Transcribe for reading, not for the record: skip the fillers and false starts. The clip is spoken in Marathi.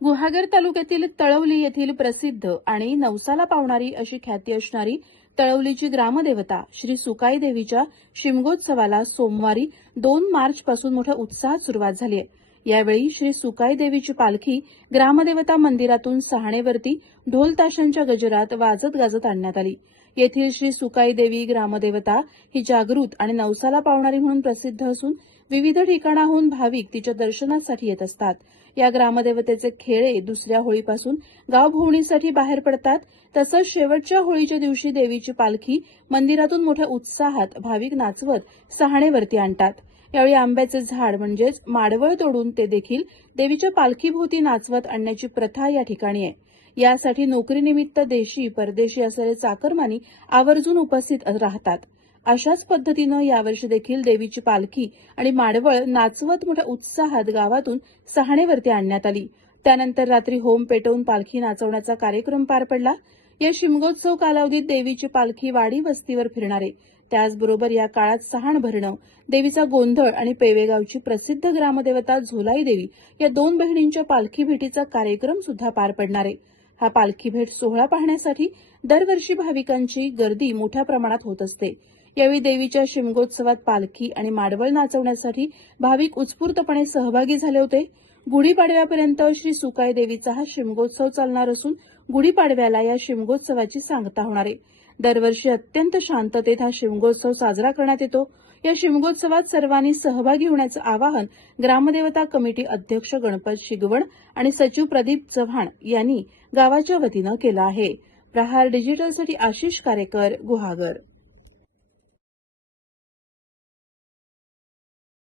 गुहागर तालुक्यातील तळवली येथील प्रसिद्ध आणि नवसाला पावणारी अशी ख्याती असणारी तळवलीची ग्रामदेवता श्री सुकाई देवीच्या शिमगोत्सवाला सोमवारी 2 मार्चपासून मोठ्या उत्साहात सुरुवात झाली आहे। यावेळी श्री सुकाई देवीची पालखी ग्रामदेवता मंदिरातून सहाणेवरती ढोल ताशांच्या गजरात वाजत गाजत आणण्यात आली। येथील श्री सुकाई देवी ग्रामदेवता ही जागृत आणि नवसाला पावणारी म्हणून प्रसिद्ध असून विविध ठिकाणाहून भाविक तिच्या दर्शनासाठी येत असतात। या ग्रामदेवतेचे खेळे दुसऱ्या होळीपासून गावभोवणीसाठी बाहेर पडतात। तसंच शेवटच्या होळीच्या दिवशी देवीची पालखी मंदिरातून मोठ्या उत्साहात भाविक नाचवत सहाणेवरती आणतात। यावेळी आंब्याचे झाड म्हणजेच माडवळ तोडून ते देखील देवीच्या पालखीभोवती नाचवत आणण्याची प्रथा या ठिकाणी आहे। यासाठी नोकरीनिमित्त देशी परदेशी असलेले चाकरमानी आवर्जून उपस्थित राहतात। अशाच पद्धतीनं यावर्षी देखील देवीची पालखी आणि माडवळ नाचवत मोठ्या उत्साहात गावातून सहाणेवरती आणण्यात आली। त्यानंतर रात्री होम पेटवून पालखी नाचवण्याचा कार्यक्रम पार पडला। या शिमगोत्सव कालावधीत देवीची पालखी वाडी वस्तीवर फिरणार आहे। त्याचबरोबर या काळात सहाण भरणं, देवीचा गोंधळ आणि पेवेगावची प्रसिद्ध ग्रामदेवता झोलाई देवी या 2 बहिणींच्या पालखी भेटीचा कार्यक्रम सुद्धा पार पडणार आहे। हा पालखी भेट सोहळा पाहण्यासाठी दरवर्षी भाविकांची गर्दी मोठ्या प्रमाणात होत असते। यावेळी देवीच्या शिमगोत्सवात पालखी आणि माडवळ नाचवण्यासाठी भाविक उत्स्फूर्तपणे सहभागी झाले होते। गुढीपाडव्यापर्यंत श्री सुकाई देवीचा हा शिमगोत्सव चालणार असून गुढीपाडव्याला या शिमगोत्सवाची सांगता होणार आहे। दरवर्षी अत्यंत शांततेत हा शिमगोत्सव साजरा करण्यात येतो। या शिमगोत्सवात सर्वांनी सहभागी होण्याचं आवाहन ग्रामदेवता कमिटी अध्यक्ष गणपत शिगवण आणि सचिव प्रदीप चव्हाण यांनी गावाच्या वतीनं केलं आहे। प्रहार डिजिटलसाठी आशिष कारेकर, गुहागर।